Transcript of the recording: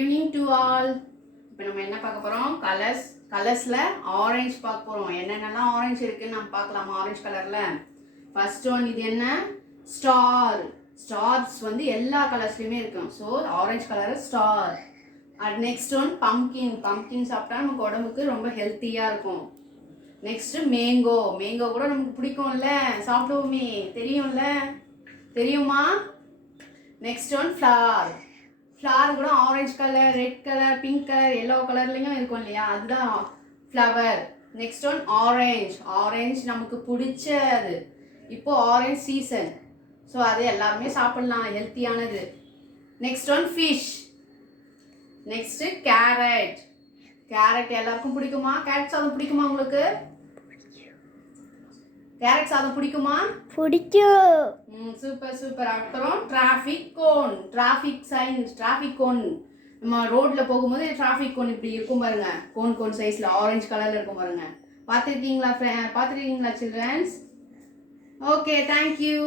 Evening to all. இப்போ நம்ம என்ன பார்க்க போகிறோம்? கலர்ஸில் ஆரஞ்சு பார்க்க போகிறோம். என்னென்னலாம் ஆரஞ்சு இருக்குன்னு நம்ம பார்க்கலாமா? ஆரஞ்சு கலரில் ஃபர்ஸ்ட் ஒன் இது என்ன? ஸ்டார்ஸ் வந்து எல்லா கலர்ஸ்லையுமே இருக்கும். So orange colour star. And next one pumpkin சாப்பிட்டா நமக்கு உடம்புக்கு ரொம்ப ஹெல்த்தியாக இருக்கும். நெக்ஸ்ட் மேங்கோ கூட நமக்கு பிடிக்கும்ல, சாப்பிடுவோமே, தெரியுமா? நெக்ஸ்ட் ஒன் ஃப்ளவர் கூட orange colour, red colour, pink colour, yellow கலர்லேயும் இருக்கும் இல்லையா, அதுதான் ஃப்ளவர். நெக்ஸ்ட் ஒன் ஆரஞ்சு நமக்கு பிடிச்சது. இப்போ ஆரஞ்சு சீசன், ஸோ அது எல்லாருமே சாப்பிடலாம், ஹெல்த்தியானது. Next one fish. Next carrot எல்லாருக்கும் பிடிக்குமா? கேரட் சாதம் பிடிக்குமா உங்களுக்கு? கேரட் சாதம் பிடிக்குமா? பிடிக்கும். சூப்பர். அப்புறம் டிராஃபிக் கோன். நம்ம ரோட்ல போகும்போது டிராஃபிக் கோன் இப்படி இருக்கும் பாருங்க, கோன் சைஸ்ல ஆரஞ்சு கலர்ல இருக்கும் பாருங்க. பார்த்துருக்கீங்களா சில்ட்ரன்ஸ்? Okay, thank you.